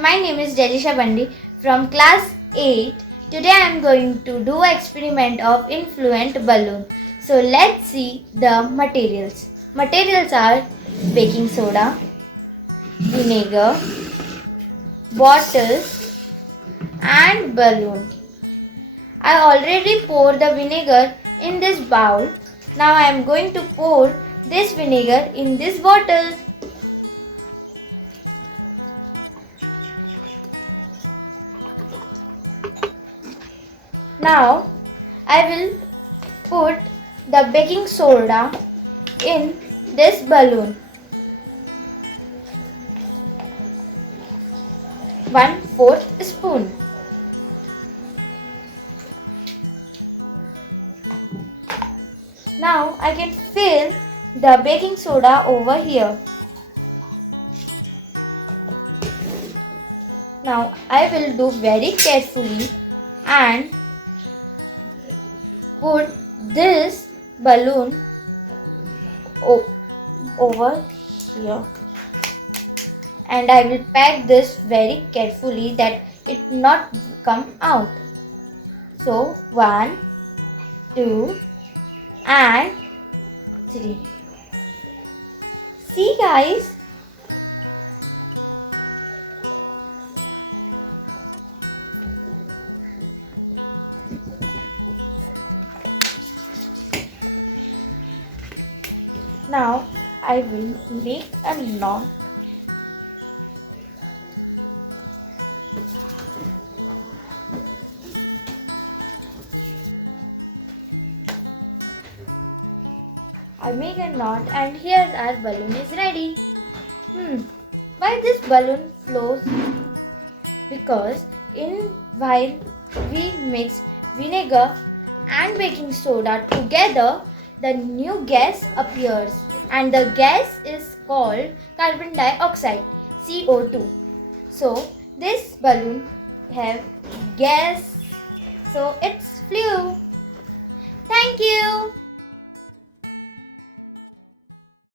everyone, my name is Delisha Bandi from class 8. Today I am going to do experiment of inflated balloon. So let's see the materials. Materials are baking soda, vinegar, bottles and balloon. I already poured the vinegar in this bowl. Now I am going to pour this vinegar in this bottle. Now I will put the baking soda in this balloon. 1/4 spoon. Now I can fill the baking soda over here. Now I will do very carefully and put this balloon over here, and I will pack this very carefully that it not come out. So 1, 2 and 3. See guys, now I will make a knot. I make a knot and here our balloon is ready. Why this balloon flows? Because while we mix vinegar and baking soda together, the new gas appears, and the gas is called carbon dioxide, CO2. So this balloon have gas, so it's flew. Thank you.